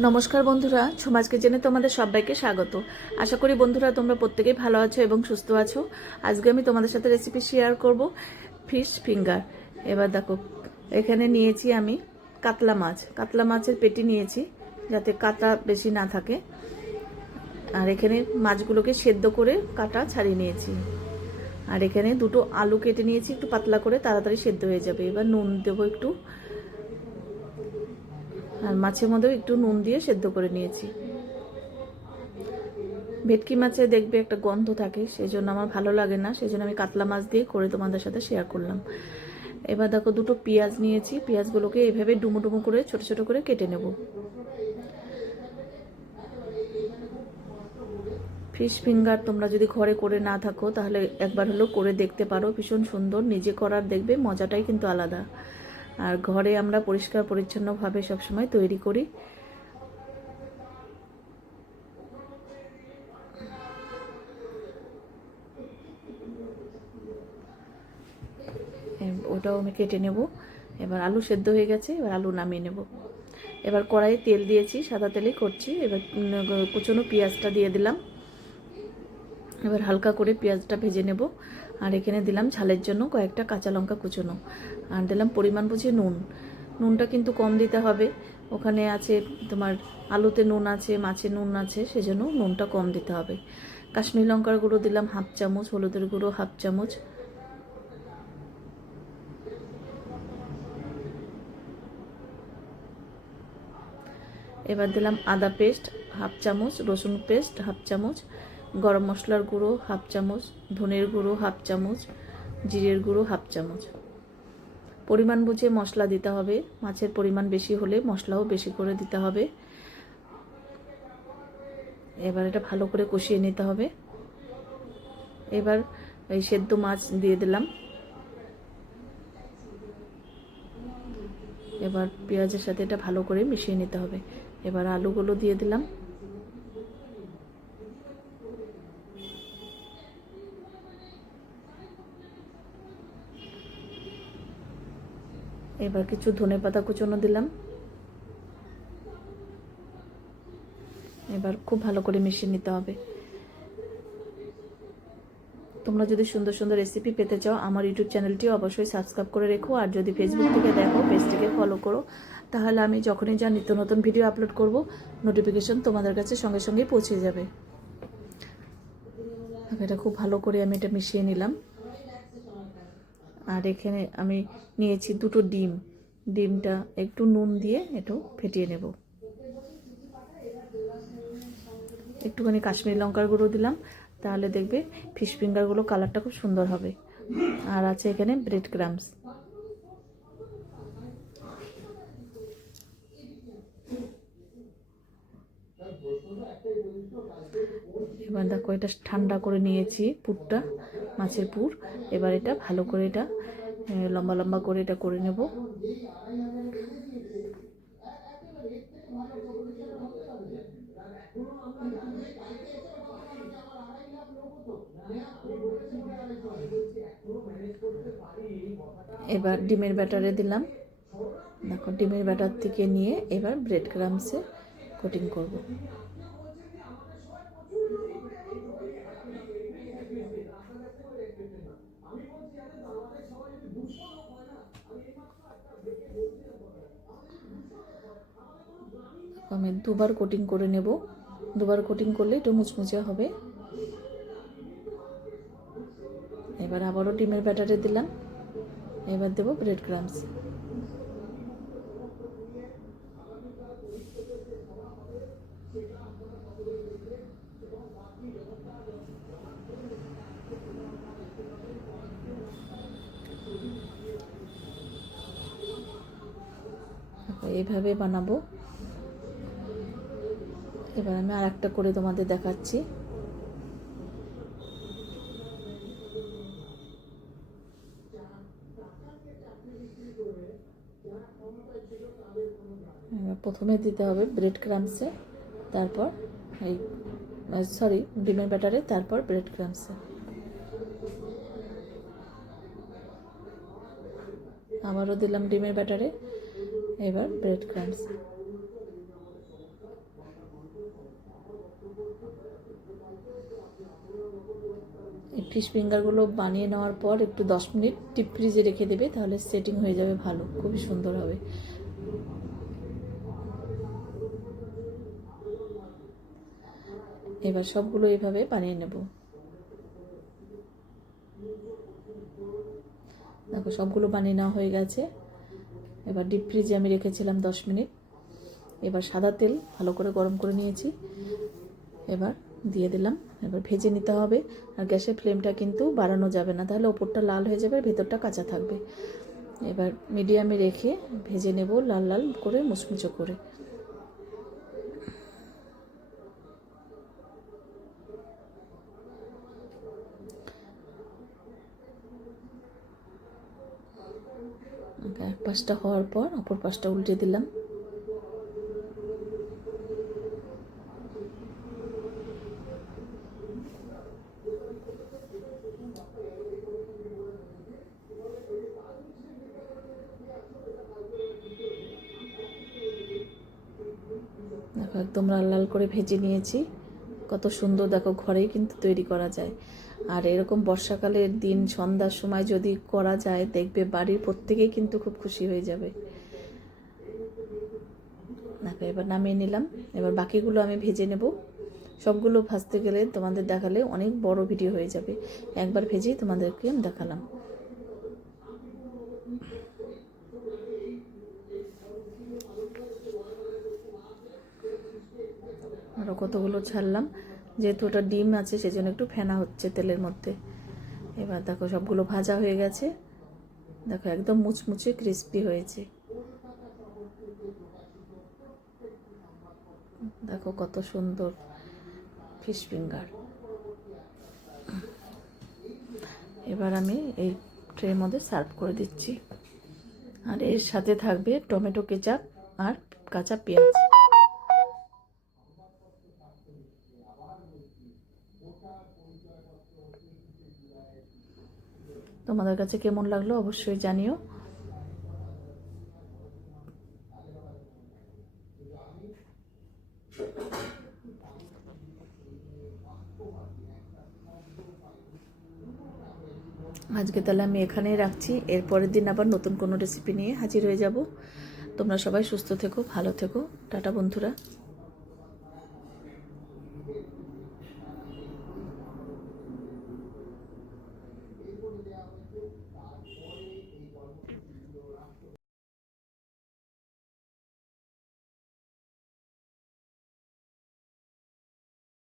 নমস্কার বন্ধুরা, সমাজ কিচেনে তোমাদের সবাইকে স্বাগত। আশা করি বন্ধুরা তোমরা প্রত্যেকেই ভালো আছো এবং সুস্থ আছো। আজকে আমি তোমাদের সাথে রেসিপি শেয়ার করব ফিশ ফিঙ্গার। এবার দেখো, এখানে নিয়েছি আমি কাতলা মাছের পেটি নিয়েছি, যাতে কাটা বেশি না থাকে। আর এখানে মাছগুলোকে সেদ্ধ করে কাটা ছাড়িয়ে নিয়েছি। আর এখানে দুটো আলু কেটে নিয়েছি, একটু পাতলা করে, তাড়াতাড়ি সেদ্ধ হয়ে যাবে। এবার নুন দেবো একটু, আর মাছের মধ্যেও একটু নুন দিয়ে সেদ্ধ করে নিয়েছি। ভেটকি মাছে দেখবে একটা গন্ধ থাকে, সেই জন্য আমার ভালো লাগে না, সেই জন্য আমি কাতলা মাছ দিয়ে করে তোমাদের সাথে শেয়ার করলাম। এবার দেখো, দুটো পেঁয়াজ নিয়েছি, পেঁয়াজগুলোকে এভাবে ডুমো ডুমো করে ছোট ছোট করে কেটে নেব। ফিশ ফিঙ্গার তোমরা যদি ঘরে করে না থাকো তাহলে একবার হলেও করে দেখতে পারো, ভীষণ সুন্দর। নিজে করার দেখবে মজাটাই কিন্তু আলাদা। আর ঘরে আমরা পরিষ্কার পরিচ্ছন্নভাবে সবসময় তৈরি করি। ওটাও আমি কেটে নেব। এবার আলু সেদ্ধ হয়ে গেছে, এবার আলু নামিয়ে নেব। এবার কড়াইয়ে তেল দিয়েছি, সাদা তেলেই করছি। এবার কুচনো পেঁয়াজটা দিয়ে দিলাম। এবার হালকা করে পেঁয়াজটা ভেজে নেব। আর এখানে দিলাম ঝালের জন্য কয়েকটা কাঁচা লঙ্কা কুচনো, আর দিলাম পরিমাণ বুঝে নুন। নুনটা কিন্তু কম দিতে হবে, ওখানে আছে তোমার আলুতে নুন আছে, মাছে নুন আছে, সেজন্য নুনটা কম দিতে হবে। কাশ্মীরি লঙ্কার গুঁড়ো দিলাম হাফ চামচ, হলুদের গুঁড়ো হাফ চামচ। এবার দিলাম আদা পেস্ট হাফ চামচ, রসুন পেস্ট হাফ চামচ, গরম মশলার গুঁড়ো হাফ চামচ, ধনের গুঁড়ো হাফ চামচ, জিরের গুঁড়ো হাফ চামচ। পরিমাণ বুঝে মশলা দিতে হবে, মাছের পরিমাণ বেশি হলে মশলাও বেশি করে দিতে হবে। এবার এটা ভালো করে কষিয়ে নিতে হবে। এবার এই সেদ্ধ মাছ দিয়ে দিলাম। এবার পেঁয়াজের সাথে এটা ভালো করে মিশিয়ে নিতে হবে। এবার আলুগুলো দিয়ে দিলাম। এবার কিছু ধনেপাতা কুচনো দিলাম। এবার খুব ভালো করে মিশিয়ে নিতে হবে। তোমরা যদি সুন্দর সুন্দর রেসিপি পেতে চাও আমার ইউটিউব চ্যানেলটি অবশ্যই সাবস্ক্রাইব করে রেখো। আর যদি ফেসবুক থেকে দেখো, পেজটিকে ফলো করো, তাহলে আমি যখনই যা নিত্য নতুন ভিডিও আপলোড করব নোটিফিকেশন তোমাদের কাছে সঙ্গে সঙ্গেই পৌঁছে যাবে। এটা খুব ভালো করে আমি এটা মিশিয়ে নিলাম। আর এখানে আমি নিয়েছি দুটো ডিম, ডিমটা একটু নুন দিয়ে একটু ফেটিয়ে নেব। একটুখানি কাশ্মীরি লঙ্কার গুঁড়ো দিলাম, তাহলে দেখবে ফিশ ফিঙ্গারগুলো কালারটা খুব সুন্দর হবে। আর আছে এখানে ব্রেড ক্রাম্বস। এবার দেখো, এটা ঠান্ডা করে নিয়েছি পুরটা, মাছের পুর। এবার এটা ভালো করে এটা লম্বা লম্বা করে এটা করে নেব। এবার ডিমের ব্যাটারে দিলাম। দেখো, ডিমের ব্যাটার থেকে নিয়ে এবার ব্রেড ক্রাম্বসে কোটিং করব। আমি দুবার কোটিং করে নেব, দুবার কোটিং করলে একটু মুচমুচে হবে। এবার আবারও ডিমের ব্যাটারে দিলাম। এবার দেব ব্রেড ক্রাম্বস। এইভাবে বানাবো। এবার আমি আর একটা করে তোমাদের দেখাচ্ছি। প্রথমে দিতে হবে ব্রেড ক্রাম্বসে, তারপর এই ডিমের ব্যাটারে, তারপর ব্রেড ক্রাম্বসে। আবারও দিলাম ডিমের ব্যাটারে, এবার ব্রেড ক্রাম্বস। এই ফিশ ফিঙ্গারগুলো বানিয়ে নেওয়ার পর একটু 10 মিনিট ডিপ ফ্রিজে রেখে দেবে, তাহলে সেটিং হয়ে যাবে ভালো, খুবই সুন্দর হবে। এবার সবগুলো এভাবে বানিয়ে নেব। দেখো সবগুলো বানিয়ে নেওয়া হয়ে গেছে। এবার ডিপ ফ্রিজে আমি রেখেছিলাম 10 মিনিট। এবার সাদা তেল ভালো করে গরম করে নিয়েছি, এবার দিয়ে দিলাম। এবার ভেজে নিতে হবে, আর গ্যাসের ফ্লেমটা কিন্তু বাড়ানো যাবে না, তাহলে ওপরটা লাল হয়ে যাবে, ভেতরটা কাঁচা থাকবে। এবার মিডিয়ামে রেখে ভেজে নেব লাল লাল করে, মুচমুচো করে। এক পাশটা হওয়ার পর অপর পাশটা উল্টে দিলাম। দেখো একদম লাল লাল করে ভেজে নিয়েছি, কত সুন্দর। দেখো ঘরেই কিন্তু তৈরি করা যায়, আর এরকম বর্ষাকালের দিন সন্ধ্যার সময় যদি করা যায়, দেখবে বাড়ির প্রত্যেকেই কিন্তু খুব খুশি হয়ে যাবে। দেখো এবার নামিয়ে নিলাম। এবার বাকিগুলো আমি ভেজে নেব। সবগুলো ভাজতে গেলে তোমাদের দেখালে অনেক বড় ভিডিও হয়ে যাবে, একবার ভেজেই তোমাদেরকে দেখালাম। আরও কতগুলো ছাড়লাম, যেহেতু ওটা ডিম আছে সেজন্য একটু ফেনা হচ্ছে তেলের মধ্যে। এবার দেখো সবগুলো ভাজা হয়ে গেছে, দেখো একদম মুচমুচে ক্রিস্পি হয়েছে। দেখো কত সুন্দর ফিশ ফিঙ্গার। এবার আমি এই ট্রের মধ্যে সার্ভ করে দিচ্ছি, আর এর সাথে থাকবে টমেটো কেচাপ আর কাঁচা পেঁয়াজ। তোমাদের কাছে কেমন লাগলো অবশ্যই জানিও। আজকে তাহলে আমি এখানেই রাখছি, এরপরের দিন আবার নতুন কোনো রেসিপি নিয়ে হাজির হয়ে যাব। তোমরা সবাই সুস্থ থেকো, ভালো থেকো। টাটা বন্ধুরা।